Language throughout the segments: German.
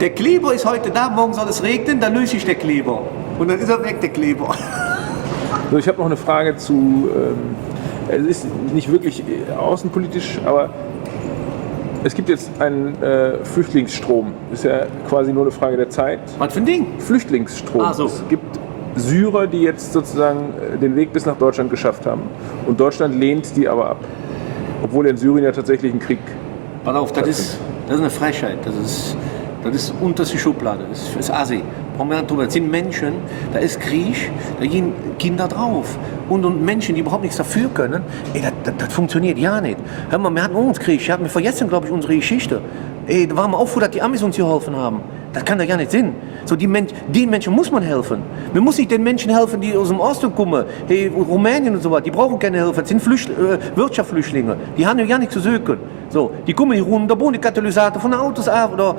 Der Kleber ist heute da, morgen soll es regnen, dann löse ich den Kleber. Und dann ist er weg, der Kleber. So, ich habe noch eine Frage zu, es ist nicht wirklich außenpolitisch, aber es gibt jetzt einen Flüchtlingsstrom. Ist ja quasi nur eine Frage der Zeit. Was für ein Ding? Flüchtlingsstrom. Ah, so. Es gibt Syrer, die jetzt sozusagen den Weg bis nach Deutschland geschafft haben. Und Deutschland lehnt die aber ab. Obwohl in Syrien ja tatsächlich ein Krieg. Pass auf, das ist eine Frechheit. Das ist unterste Schublade. Das ist Assi. Das sind Menschen, da ist Krieg, da gehen Kinder drauf. Und Menschen, die überhaupt nichts dafür können. Ey, das funktioniert ja nicht. Hör mal, wir hatten uns Krieg. Wir vergessen, glaube ich, unsere Geschichte. Ey, da waren wir auch froh, dass die Amis uns geholfen haben. Das kann doch ja nicht sein. So, den Menschen muss man helfen. Man muss nicht den Menschen helfen, die aus dem Osten kommen. Hey, Rumänien und so weiter, die brauchen keine Hilfe. Das sind Wirtschaftsflüchtlinge. Die haben ja nichts zu suchen. So, die kommen hier runter, bauen die Katalysator von den Autos ab oder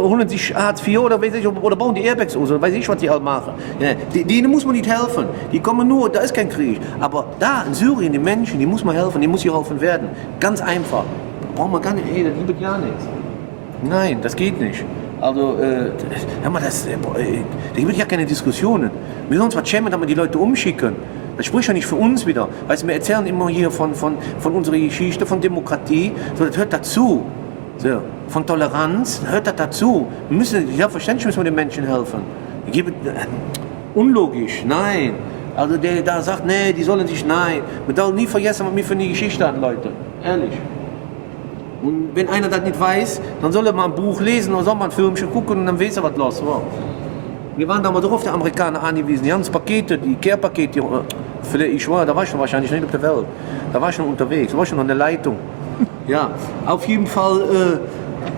holen sich Hartz IV oder weiß ich, oder bauen die Airbags aus oder weiß ich, was die halt machen. Ja, denen muss man nicht helfen. Die kommen nur, da ist kein Krieg. Aber da in Syrien, die Menschen, die muss man helfen, die muss geholfen werden. Ganz einfach. Da braucht man gar nicht, ey, das gibt ja nichts. Nein, das geht nicht. Also, hör mal, da gibt es ja keine Diskussionen. Wir sollen uns was schämen, dass wir die Leute umschicken. Das spricht ja nicht für uns wieder. Weißt, wir erzählen immer hier von unserer Geschichte, von Demokratie. So, das hört dazu. So, von Toleranz, das hört das dazu. Selbstverständlich müssen wir den Menschen helfen. Unlogisch, nein. Also der da sagt, nee, die sollen sich, nein. Wir dürfen nie vergessen, was wir für eine Geschichte haben, Leute. Ehrlich. Und wenn einer das nicht weiß, dann soll er mal ein Buch lesen oder soll mal ein Filmchen gucken und dann weiß er, was los war. Wir waren damals doch auf die Amerikaner angewiesen. Die haben uns Pakete, die Care-Pakete, ich war, da war ich schon wahrscheinlich nicht auf der Welt. Da war ich schon unterwegs, da war ich schon an der Leitung. Ja, auf jeden Fall,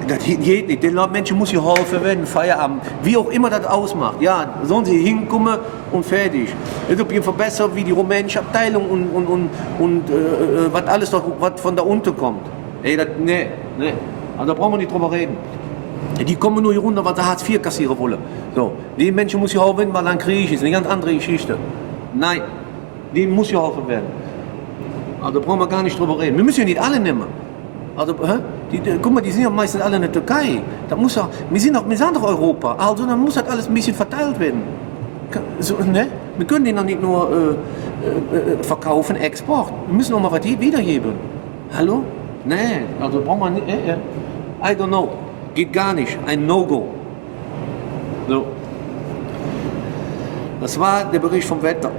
das geht nicht. Den Menschen muss geholfen werden, Feierabend, wie auch immer das ausmacht. Ja, sollen sie hinkommen und fertig. Es ist auf jeden Fall besser wie die rumänische Abteilung und was alles noch, was von da unten kommt. Ey, nee. Also da brauchen wir nicht drüber reden. Die kommen nur hier runter, weil sie Hartz IV kassieren wollen. So, die Menschen muss geholfen werden, weil ein Krieg ist. Eine ganz andere Geschichte. Nein, denen muss geholfen werden. Also da brauchen wir gar nicht drüber reden. Wir müssen ja nicht alle nehmen. Also, guck mal, die sind ja meistens alle in der Türkei. Wir sind doch Europa. Also dann muss das alles ein bisschen verteilt werden. So, ne? Wir können denen doch nicht nur verkaufen, Export. Wir müssen auch mal was wiedergeben. Hallo? Nee, also brauchen wir nicht. I don't know. Geht gar nicht. Ein No-Go. So. Das war der Bericht vom Wetter.